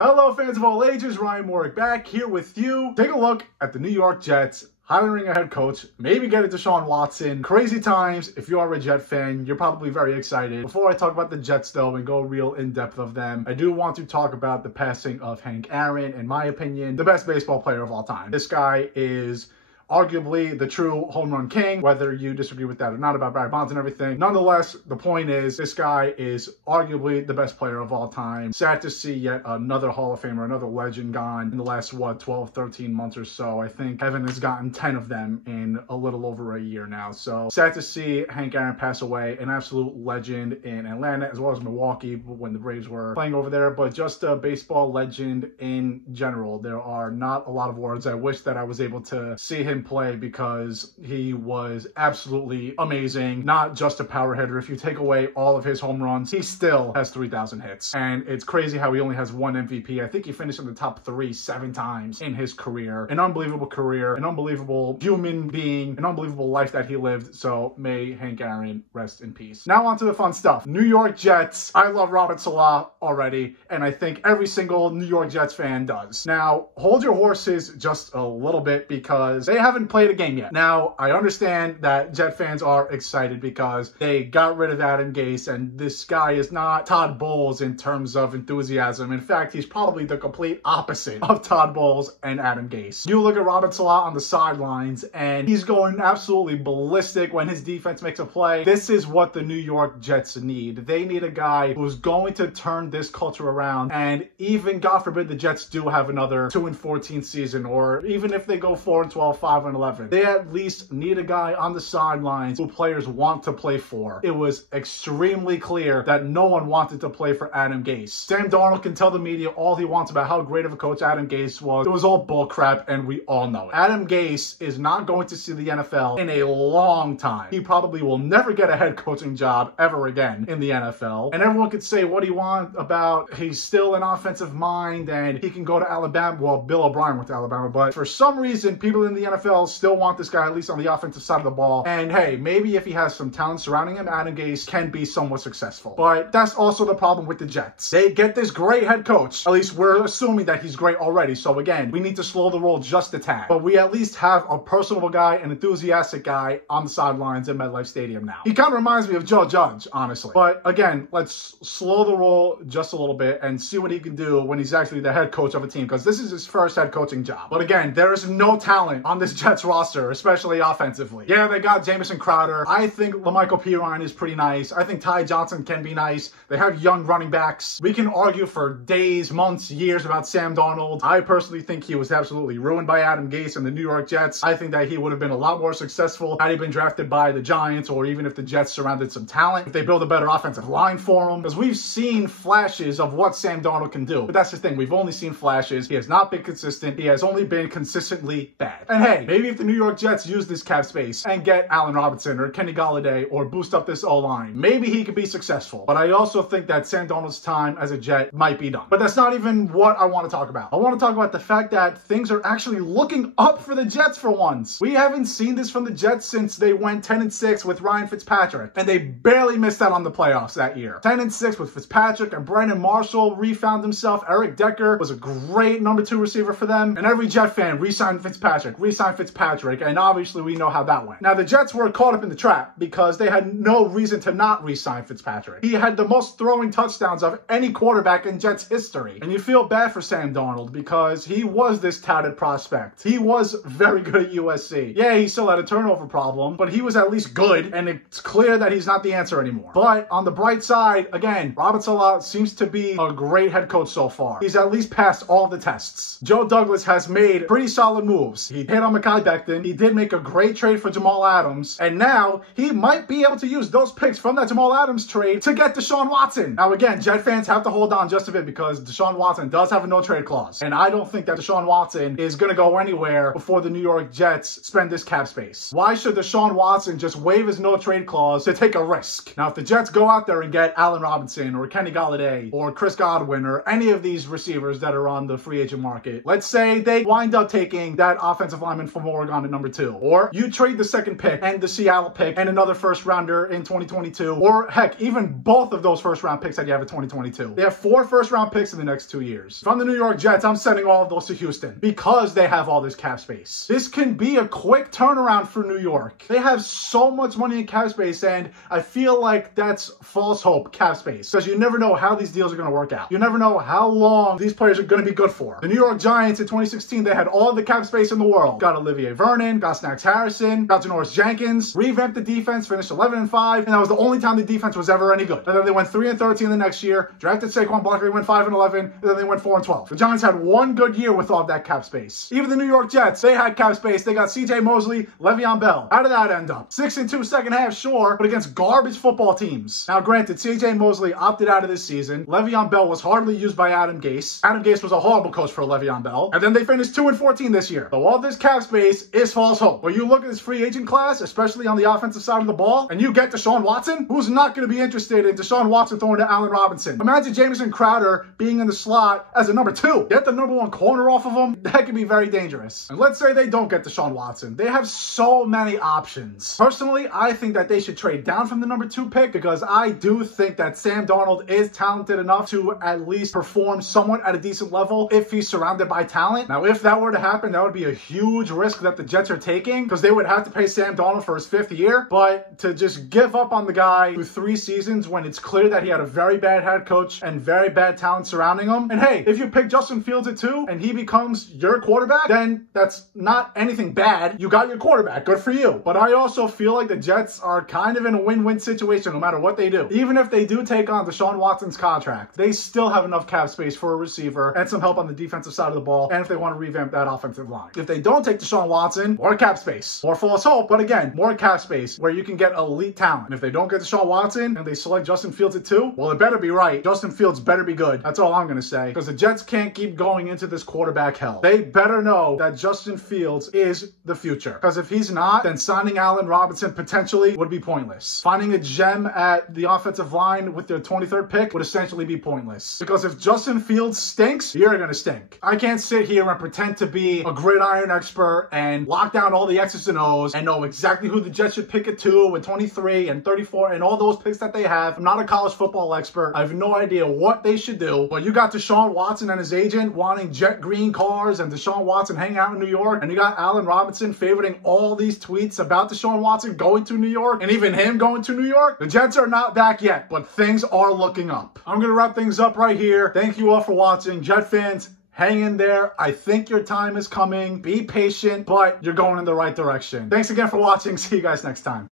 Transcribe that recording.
Hello fans of all ages, Ryan Warwick back here with you. Take a look at the New York Jets hiring a head coach, maybe get a Deshaun Watson. Crazy times. If you are a Jet fan, you're probably very excited. Before I talk about the Jets though and go real in-depth of them, I do want to talk about the passing of Hank Aaron, in my opinion, the best baseball player of all time. This guy is arguably the true home run king, whether you disagree with that or not about Barry Bonds and everything. Nonetheless, the point is this guy is arguably the best player of all time. Sad to see yet another Hall of Famer, another legend gone in the last, 12, 13 months or so. I think Evan has gotten 10 of them in a little over a year now. So sad to see Hank Aaron pass away, an absolute legend in Atlanta as well as Milwaukee when the Braves were playing over there, but just a baseball legend in general. There are not a lot of words. I wish that I was able to see him play because he was absolutely amazing. Not just a power hitter. If you take away all of his home runs, he still has 3,000 hits. And it's crazy how he only has one MVP. I think he finished in the top 7 times in his career. An unbelievable career, an unbelievable human being, an unbelievable life that he lived. So may Hank Aaron rest in peace. Now on to the fun stuff. New York Jets. I love Robert Saleh already, and I think every single New York Jets fan does. Now, hold your horses just a little bit because they haven't played a game yet. Now, I understand that Jet fans are excited because they got rid of Adam Gase, and this guy is not Todd Bowles in terms of enthusiasm. In fact, he's probably the complete opposite of Todd Bowles and Adam Gase. You look at Robert Saleh on the sidelines, and he's going absolutely ballistic when his defense makes a play. This is what the New York Jets need. They need a guy who's going to turn this culture around, and even, God forbid, the Jets do have another 2-14 season, or even if they go 4-12, 5-11. They at least need a guy on the sidelines who players want to play for. It was extremely clear that no one wanted to play for Adam Gase. Sam Darnold can tell the media all he wants about how great of a coach Adam Gase was. It was all bullcrap, and we all know it. Adam Gase is not going to see the NFL in a long time. He probably will never get a head coaching job ever again in the NFL. And everyone could say what do you want about he's still an offensive mind and he can go to Alabama. Well, Bill O'Brien went to Alabama, but for some reason, people in the NFL still want this guy, at least on the offensive side of the ball. And hey, maybe if he has some talent surrounding him, Adam Gase can be somewhat successful. But that's also the problem with the Jets. They get this great head coach. At least we're assuming that he's great already. So again, we need to slow the roll just a tad. But we at least have a personable guy, an enthusiastic guy on the sidelines in MetLife Stadium now. He kind of reminds me of Joe Judge, honestly. But again, let's slow the roll just a little bit and see what he can do when he's actually the head coach of a team, because this is his first head coaching job. But again, there is no talent on this Jets roster, especially offensively. Yeah, they got Jamison Crowder. I think LaMichael Pirine is pretty nice. I think Ty Johnson can be nice. They have young running backs. We can argue for days, months, years about Sam Darnold. I personally think he was absolutely ruined by Adam Gase and the New York Jets. I think that he would have been a lot more successful had he been drafted by the Giants, or even if the Jets surrounded some talent, if they build a better offensive line for him. Because we've seen flashes of what Sam Darnold can do. But that's the thing. We've only seen flashes. He has not been consistent. He has only been consistently bad. And hey, maybe if the New York Jets use this cap space and get Allen Robinson or Kenny Golladay or boost up this O-line, maybe he could be successful. But I also think that Sam Darnold's time as a Jet might be done. But that's not even what I want to talk about. I want to talk about the fact that things are actually looking up for the Jets for once. We haven't seen this from the Jets since they went 10-6 with Ryan Fitzpatrick, and they barely missed out on the playoffs that year. 10-6 with Fitzpatrick, and Brandon Marshall refound himself. Eric Decker was a great number 2 receiver for them, and every Jet fan re-signed Fitzpatrick, and obviously we know how that went. Now, the Jets were caught up in the trap because they had no reason to not re-sign Fitzpatrick. He had the most throwing touchdowns of any quarterback in Jets history. And you feel bad for Sam Darnold because he was this touted prospect. He was very good at USC. Yeah, he still had a turnover problem, but he was at least good, and it's clear that he's not the answer anymore. But on the bright side, again, Robert Saleh seems to be a great head coach so far. He's at least passed all the tests. Joe Douglas has made pretty solid moves. He hit on Mekhi Becton. He did make a great trade for Jamal Adams, and now he might be able to use those picks from that Jamal Adams trade to get Deshaun Watson. Now again, Jet fans have to hold on just a bit because Deshaun Watson does have a no-trade clause, and I don't think that Deshaun Watson is going to go anywhere before the New York Jets spend this cap space. Why should Deshaun Watson just waive his no-trade clause to take a risk? Now, if the Jets go out there and get Allen Robinson or Kenny Golladay or Chris Godwin or any of these receivers that are on the free agent market, let's say they wind up taking that offensive lineman coming from Oregon at number 2. Or you trade the second pick and the Seattle pick and another first rounder in 2022. Or heck, even both of those first round picks that you have in 2022. They have 4 first round picks in the next 2 years. From the New York Jets, I'm sending all of those to Houston because they have all this cap space. This can be a quick turnaround for New York. They have so much money in cap space, and I feel like that's false hope cap space because you never know how these deals are going to work out. You never know how long these players are going to be good for. The New York Giants in 2016, they had all the cap space in the world. Got Olivier Vernon, got Snacks Harrison, got Janoris Jenkins, revamped the defense, finished 11-5, and that was the only time the defense was ever any good. And then they went 3-13 the next year, drafted Saquon Barkley, went 5-11, and then they went 4-12. The Giants had one good year with all of that cap space. Even the New York Jets, they had cap space. They got CJ Mosley, Le'Veon Bell. How did that end up? 6-2 second half, sure, but against garbage football teams. Now, granted, CJ Mosley opted out of this season. Le'Veon Bell was hardly used by Adam Gase. Adam Gase was a horrible coach for Le'Veon Bell. And then they finished 2-14 this year. So all this cap space is false hope. When you look at this free agent class, especially on the offensive side of the ball, and you get Deshaun Watson, who's not going to be interested in Deshaun Watson throwing to Allen Robinson? Imagine Jamison Crowder being in the slot as a number 2. Get the number 1 corner off of him. That could be very dangerous. And let's say they don't get Deshaun Watson. They have so many options. Personally, I think that they should trade down from the number 2 pick because I do think that Sam Darnold is talented enough to at least perform somewhat at a decent level if he's surrounded by talent. Now, if that were to happen, that would be a huge risk that the Jets are taking because they would have to pay Sam Darnold for his 5th year. But to just give up on the guy through 3 seasons when it's clear that he had a very bad head coach and very bad talent surrounding him. And hey, if you pick Justin Fields at 2 and he becomes your quarterback, then that's not anything bad. You got your quarterback. Good for you. But I also feel like the Jets are kind of in a win-win situation no matter what they do. Even if they do take on Deshaun Watson's contract, they still have enough cap space for a receiver and some help on the defensive side of the ball, and if they want to revamp that offensive line. If they don't take Deshaun Watson, more cap space. More false hope, but again, more cap space where you can get elite talent. And if they don't get Deshaun Watson and they select Justin Fields at 2, well, it better be right. Justin Fields better be good. That's all I'm going to say. Because the Jets can't keep going into this quarterback hell. They better know that Justin Fields is the future. Because if he's not, then signing Allen Robinson potentially would be pointless. Finding a gem at the offensive line with their 23rd pick would essentially be pointless. Because if Justin Fields stinks, you're going to stink. I can't sit here and pretend to be a gridiron expert and lock down all the X's and O's and know exactly who the Jets should pick at 2 and 23 and 34 and all those picks that they have. I'm not a college football expert. I have no idea what they should do. But you got Deshaun Watson and his agent wanting jet green cars and Deshaun Watson hanging out in New York. And you got Allen Robinson favoriting all these tweets about Deshaun Watson going to New York and even him going to New York. The Jets are not back yet, but things are looking up. I'm going to wrap things up right here. Thank you all for watching. Jet fans, hang in there. I think your time is coming. Be patient, but you're going in the right direction. Thanks again for watching. See you guys next time.